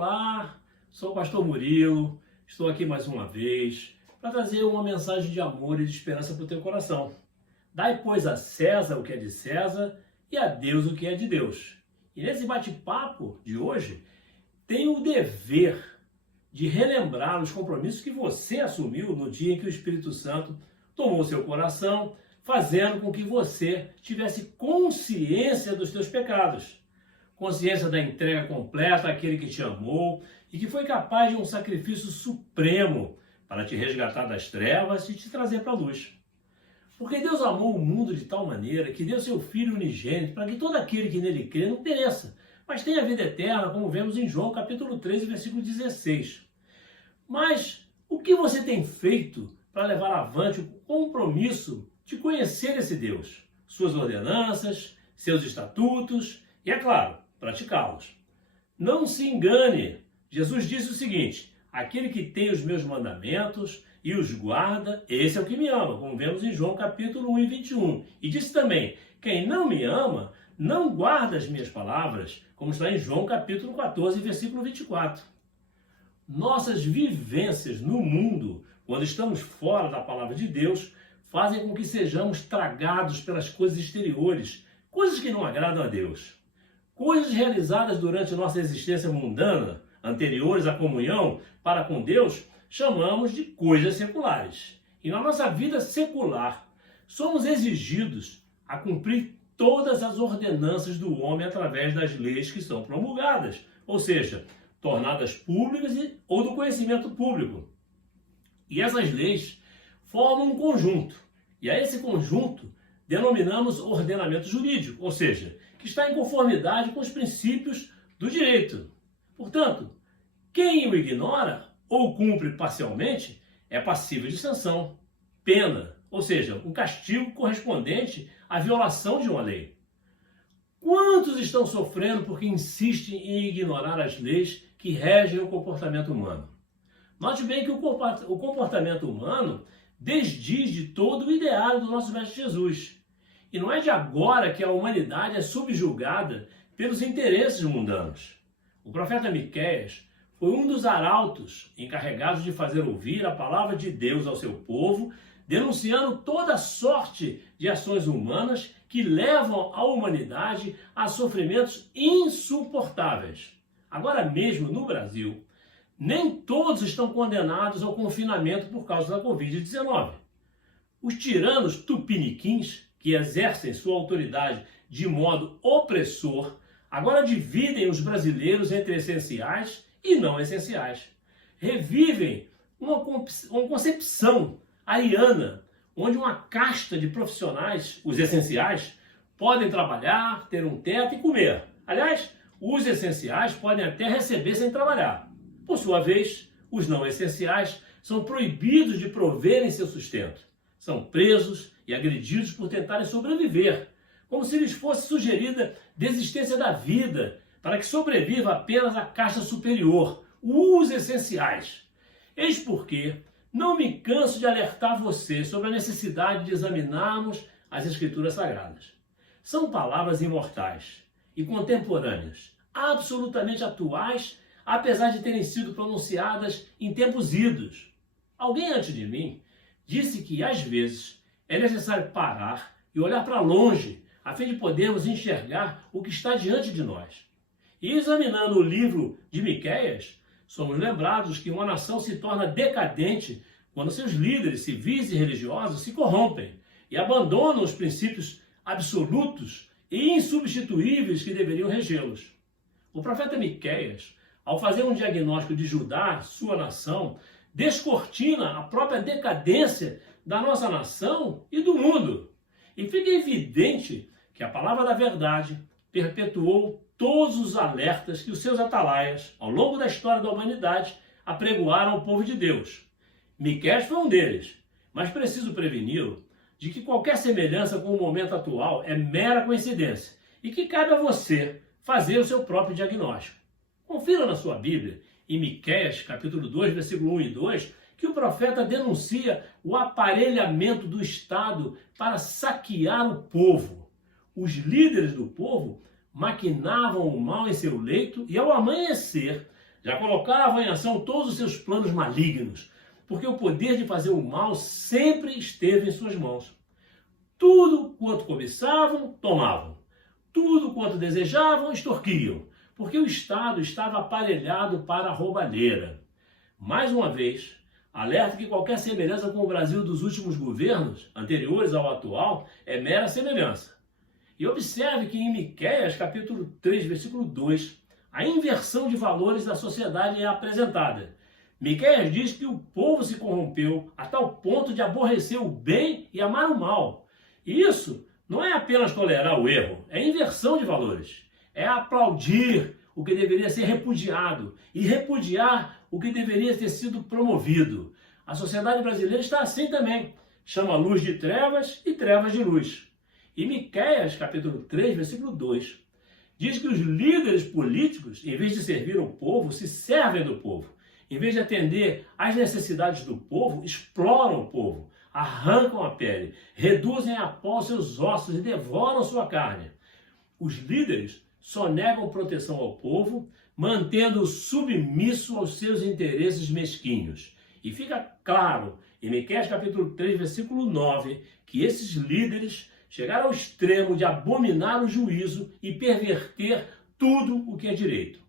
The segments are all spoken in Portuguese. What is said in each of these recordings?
Olá, sou o pastor Murilo, estou aqui mais uma vez para trazer uma mensagem de amor e de esperança para o teu coração. Dai, pois, a César o que é de César e a Deus o que é de Deus. E nesse bate-papo de hoje, tenho o dever de relembrar os compromissos que você assumiu no dia em que o Espírito Santo tomou seu coração, fazendo com que você tivesse consciência dos teus pecados. Consciência da entrega completa àquele que te amou e que foi capaz de um sacrifício supremo para te resgatar das trevas e te trazer para a luz. Porque Deus amou o mundo de tal maneira que deu seu Filho unigênito para que todo aquele que nele crê não pereça, mas tenha vida eterna, como vemos em João capítulo 13, versículo 16. Mas o que você tem feito para levar avante o compromisso de conhecer esse Deus, suas ordenanças, seus estatutos e, é claro, praticá-los? Não se engane, Jesus disse o seguinte: aquele que tem os meus mandamentos e os guarda, esse é o que me ama, como vemos em João capítulo 1 e 21. E disse também: quem não me ama, não guarda as minhas palavras, como está em João capítulo 14, versículo 24. Nossas vivências no mundo, quando estamos fora da palavra de Deus, fazem com que sejamos tragados pelas coisas exteriores, coisas que não agradam a Deus. Coisas realizadas durante nossa existência mundana, anteriores à comunhão para com Deus, chamamos de coisas seculares. E na nossa vida secular, somos exigidos a cumprir todas as ordenanças do homem através das leis que são promulgadas, ou seja, tornadas públicas ou do conhecimento público. E essas leis formam um conjunto, e a esse conjunto denominamos ordenamento jurídico, ou seja, que está em conformidade com os princípios do direito. Portanto, quem o ignora ou cumpre parcialmente é passível de sanção, pena, ou seja, um castigo correspondente à violação de uma lei. Quantos estão sofrendo porque insistem em ignorar as leis que regem o comportamento humano? Note bem que o comportamento humano desdiz de todo o ideário do nosso Mestre Jesus. E não é de agora que a humanidade é subjugada pelos interesses mundanos. O profeta Miqueias foi um dos arautos encarregados de fazer ouvir a palavra de Deus ao seu povo, denunciando toda sorte de ações humanas que levam a humanidade a sofrimentos insuportáveis. Agora mesmo no Brasil, nem todos estão condenados ao confinamento por causa da Covid-19. Os tiranos tupiniquins, que exercem sua autoridade de modo opressor, agora dividem os brasileiros entre essenciais e não essenciais. Revivem uma concepção ariana, onde uma casta de profissionais, os essenciais, podem trabalhar, ter um teto e comer. Aliás, os essenciais podem até receber sem trabalhar. Por sua vez, os não essenciais são proibidos de proverem seu sustento. São presos e agredidos por tentarem sobreviver, como se lhes fosse sugerida desistência da vida, para que sobreviva apenas a casta superior, os essenciais. Eis porque não me canso de alertar você sobre a necessidade de examinarmos as Escrituras Sagradas. São palavras imortais e contemporâneas, absolutamente atuais, apesar de terem sido pronunciadas em tempos idos. Alguém antes de mim disse que, às vezes, é necessário parar e olhar para longe, a fim de podermos enxergar o que está diante de nós. E examinando o livro de Miqueias, somos lembrados que uma nação se torna decadente quando seus líderes civis e religiosos se corrompem e abandonam os princípios absolutos e insubstituíveis que deveriam regê-los. O profeta Miqueias, ao fazer um diagnóstico de Judá, sua nação, descortina a própria decadência da nossa nação e do mundo. E fica evidente que a palavra da verdade perpetuou todos os alertas que os seus atalaias, ao longo da história da humanidade, apregoaram ao povo de Deus. Miqueias foi um deles, mas preciso preveni-lo de que qualquer semelhança com o momento atual é mera coincidência e que cabe a você fazer o seu próprio diagnóstico. Confira na sua Bíblia, em Miqueias, capítulo 2, versículo 1 e 2, que o profeta denuncia o aparelhamento do Estado para saquear o povo. Os líderes do povo maquinavam o mal em seu leito e, ao amanhecer, Já colocavam em ação todos os seus planos malignos, porque o poder de fazer o mal sempre esteve em suas mãos. Tudo quanto cobiçavam, tomavam. Tudo quanto desejavam, extorquiam, porque o Estado estava aparelhado para a roubalheira. Mais uma vez, alerta que qualquer semelhança com o Brasil dos últimos governos, anteriores ao atual, é mera semelhança. E observe que em Miqueias, capítulo 3, versículo 2, a inversão de valores da sociedade é apresentada. Miqueias diz que o povo se corrompeu a tal ponto de aborrecer o bem e amar o mal. E isso não é apenas tolerar o erro, é inversão de valores. É aplaudir o que deveria ser repudiado e repudiar o que deveria ter sido promovido. A sociedade brasileira está assim também. Chama luz de trevas e trevas de luz. E Miqueias, capítulo 3, versículo 2, diz que os líderes políticos, em vez de servir ao povo, se servem do povo. Em vez de atender às necessidades do povo, exploram o povo, arrancam a pele, reduzem a pó seus ossos e devoram sua carne. Os líderes só negam proteção ao povo, mantendo-o submisso aos seus interesses mesquinhos. E fica claro, em Miqueias capítulo 3, versículo 9, que esses líderes chegaram ao extremo de abominar o juízo e perverter tudo o que é direito.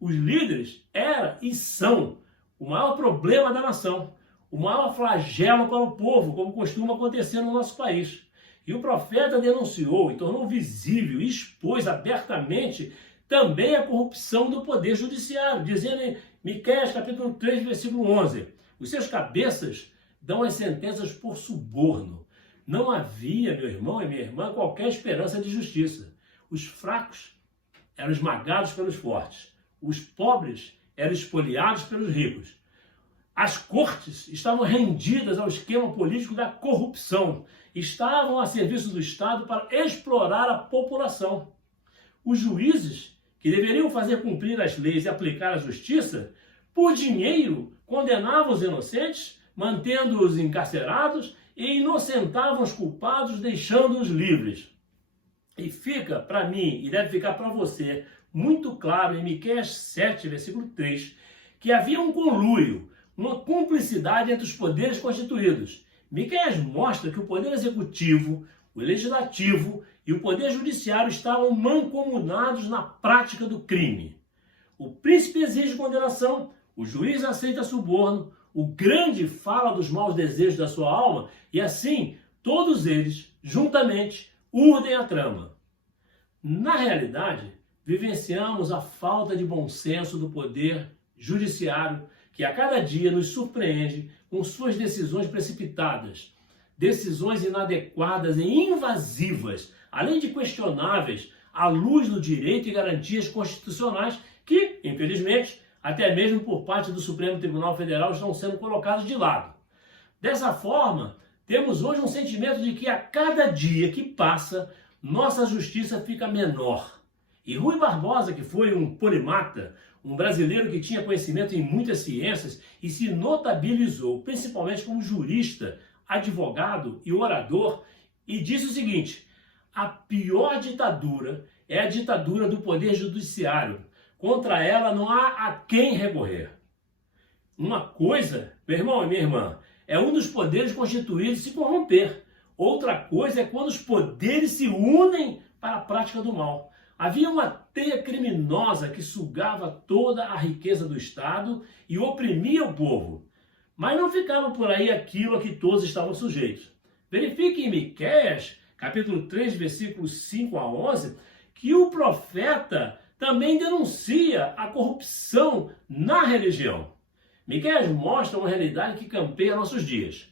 Os líderes eram e são o maior problema da nação, o maior flagelo para o povo, como costuma acontecer no nosso país. E o profeta denunciou e tornou visível e expôs abertamente também a corrupção do poder judiciário, dizendo em Miqueias capítulo 3, versículo 11, os seus cabeças dão as sentenças por suborno. Não havia, meu irmão e minha irmã, qualquer esperança de justiça. Os fracos eram esmagados pelos fortes. Os pobres eram espoliados pelos ricos. As cortes estavam rendidas ao esquema político da corrupção. Estavam a serviço do Estado para explorar a população. Os juízes, que deveriam fazer cumprir as leis e aplicar a justiça, por dinheiro, condenavam os inocentes, mantendo-os encarcerados e inocentavam os culpados, deixando-os livres. E fica para mim, e deve ficar para você, muito claro em Miqueias 7, versículo 3, que havia um conluio, uma cumplicidade entre os poderes constituídos. Miqueias mostra que o poder executivo, o legislativo e o poder judiciário estavam mancomunados na prática do crime. O príncipe exige condenação, o juiz aceita suborno, o grande fala dos maus desejos da sua alma e assim todos eles, juntamente, urdem a trama. Na realidade, vivenciamos a falta de bom senso do poder judiciário que a cada dia nos surpreende com suas decisões precipitadas, decisões inadequadas e invasivas, além de questionáveis à luz do direito e garantias constitucionais que, infelizmente, até mesmo por parte do Supremo Tribunal Federal estão sendo colocados de lado. Dessa forma, temos hoje um sentimento de que a cada dia que passa, nossa justiça fica menor. E Rui Barbosa, que foi um polimata, um brasileiro que tinha conhecimento em muitas ciências e se notabilizou, principalmente como jurista, advogado e orador, e disse o seguinte: a pior ditadura é a ditadura do poder judiciário. Contra ela não há a quem recorrer. Uma coisa, meu irmão e minha irmã, é um dos poderes constituídos se corromper. Outra coisa é quando os poderes se unem para a prática do mal. Havia uma teia criminosa que sugava toda a riqueza do Estado e oprimia o povo. Mas não ficava por aí aquilo a que todos estavam sujeitos. Verifique em Miqueias, capítulo 3, versículos 5 a 11, que o profeta também denuncia a corrupção na religião. Miqueias mostra uma realidade que campeia nossos dias,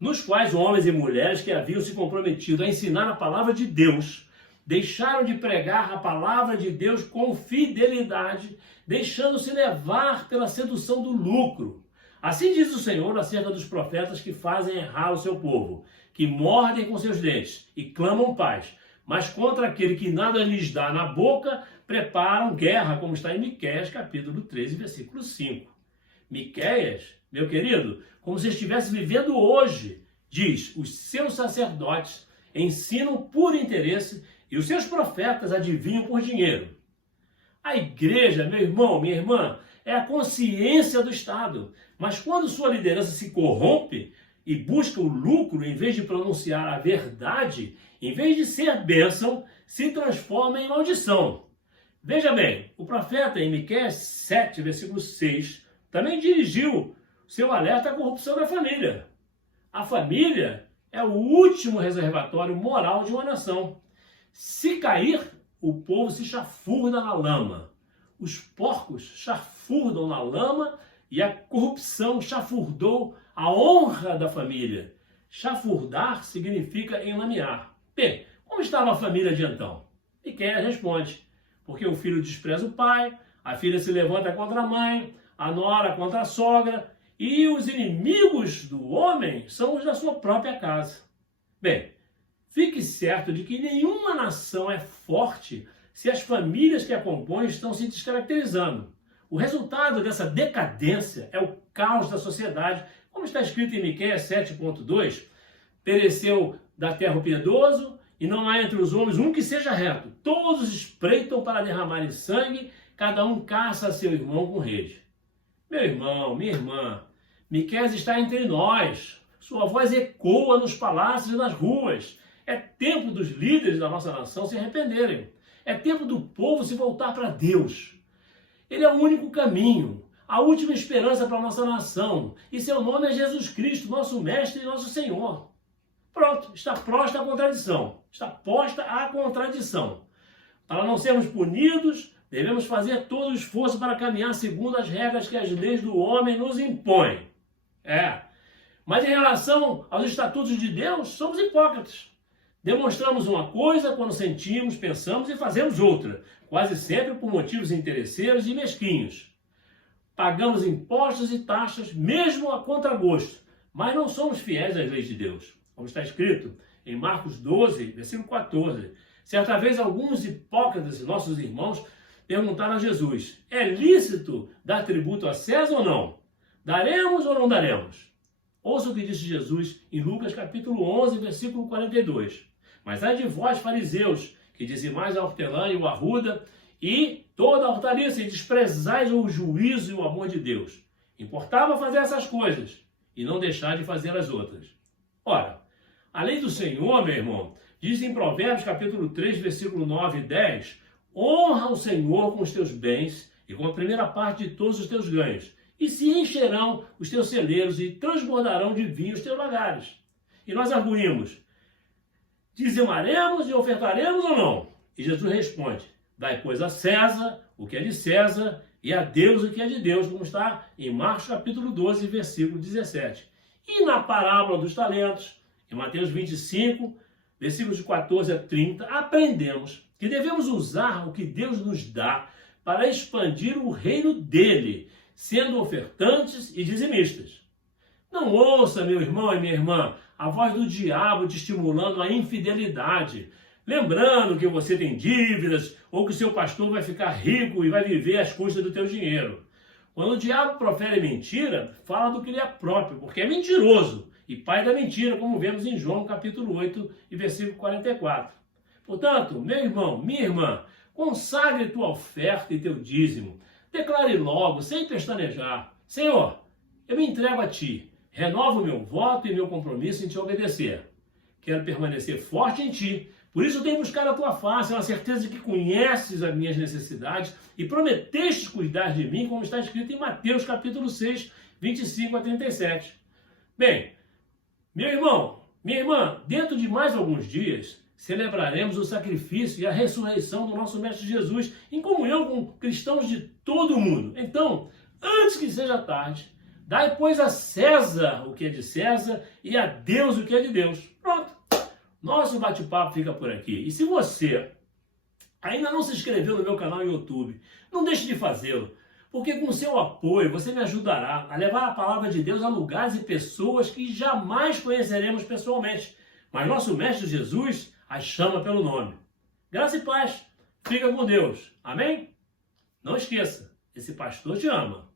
nos quais homens e mulheres que haviam se comprometido a ensinar a palavra de Deus, deixaram de pregar a palavra de Deus com fidelidade, deixando-se levar pela sedução do lucro. Assim diz o Senhor acerca dos profetas que fazem errar o seu povo, que mordem com seus dentes e clamam paz, mas contra aquele que nada lhes dá na boca, preparam guerra, como está em Miqueias, capítulo 13, versículo 5. Miqueias, meu querido, como se estivesse vivendo hoje, diz, os seus sacerdotes ensinam por interesse e os seus profetas adivinham por dinheiro. A igreja, meu irmão, minha irmã, é a consciência do Estado. Mas quando sua liderança se corrompe e busca o lucro em vez de pronunciar a verdade, em vez de ser bênção, se transforma em maldição. Veja bem, o profeta em Miqueias 7, versículo 6, também dirigiu seu alerta à corrupção da família. A família é o último reservatório moral de uma nação. Se cair, o povo se chafurda na lama. Os porcos chafurdam na lama e a corrupção chafurdou a honra da família. Chafurdar significa enlamear. Bem, como estava a família de então? Miqueias responde: porque o filho despreza o pai, a filha se levanta contra a mãe, a nora contra a sogra, e os inimigos do homem são os da sua própria casa. Bem, fique certo de que nenhuma nação é forte se as famílias que a compõem estão se descaracterizando. O resultado dessa decadência é o caos da sociedade, como está escrito em Miqueias 7,2, pereceu da terra o piedoso, e não há entre os homens um que seja reto. Todos espreitam para derramarem sangue, cada um caça seu irmão com rede. Meu irmão, minha irmã, Miqueias está entre nós. Sua voz ecoa nos palácios e nas ruas. É tempo dos líderes da nossa nação se arrependerem. É tempo do povo se voltar para Deus. Ele é o único caminho, a última esperança para a nossa nação. E seu nome é Jesus Cristo, nosso Mestre e nosso Senhor. Pronto, está posta a contradição. Está posta a contradição. Para não sermos punidos, devemos fazer todo o esforço para caminhar segundo as regras que as leis do homem nos impõem. Mas em relação aos estatutos de Deus, somos hipócritas. Demonstramos uma coisa quando sentimos, pensamos e fazemos outra, quase sempre por motivos interesseiros e mesquinhos. Pagamos impostos e taxas, mesmo a contragosto, mas não somos fiéis às leis de Deus. Como está escrito em Marcos 12, versículo 14. Certa vez alguns hipócritas, nossos irmãos, perguntaram a Jesus: é lícito dar tributo a César ou não? Daremos ou não daremos? Ouça o que disse Jesus em Lucas capítulo 11, versículo 42. Mas ai de vós, fariseus, que dizimais a hortelã e o arruda e toda a hortaliça e desprezais o juízo e o amor de Deus. Importava fazer essas coisas e não deixar de fazer as outras. Ora, a lei do Senhor, meu irmão, diz em Provérbios capítulo 3, versículo 9 e 10, honra o Senhor com os teus bens e com a primeira parte de todos os teus ganhos, e se encherão os teus celeiros e transbordarão de vinho os teus lagares. E nós arguímos: dizimaremos e ofertaremos ou não? E Jesus responde: dai, pois, a César o que é de César e a Deus o que é de Deus, como está em Marcos capítulo 12, versículo 17. E na parábola dos talentos, em Mateus 25, versículos de 14 a 30, aprendemos que devemos usar o que Deus nos dá para expandir o reino dele, sendo ofertantes e dizimistas. Não ouça, meu irmão e minha irmã, a voz do diabo te estimulando a infidelidade, lembrando que você tem dívidas ou que seu pastor vai ficar rico e vai viver às custas do teu dinheiro. Quando o diabo profere mentira, fala do que lhe é próprio, porque é mentiroso e pai da mentira, como vemos em João capítulo 8 e versículo 44. Portanto, meu irmão, minha irmã, consagre tua oferta e teu dízimo. Declare logo, sem pestanejar: Senhor, eu me entrego a ti, renovo meu voto e meu compromisso em te obedecer. Quero permanecer forte em ti, por isso tenho buscado a tua face, na certeza de que conheces as minhas necessidades e prometestes cuidar de mim, como está escrito em Mateus capítulo 6, 25 a 37. Bem, meu irmão, minha irmã, dentro de mais alguns dias, celebraremos o sacrifício e a ressurreição do nosso Mestre Jesus em comunhão com cristãos de todo o mundo. Então, antes que seja tarde, dai, pois, a César o que é de César e a Deus o que é de Deus. Pronto. Nosso bate-papo fica por aqui. E se você ainda não se inscreveu no meu canal no YouTube, não deixe de fazê-lo, porque com o seu apoio você me ajudará a levar a palavra de Deus a lugares e pessoas que jamais conheceremos pessoalmente, mas nosso Mestre Jesus as chama pelo nome. Graça e paz. Fica com Deus. Amém? Não esqueça, esse pastor te ama.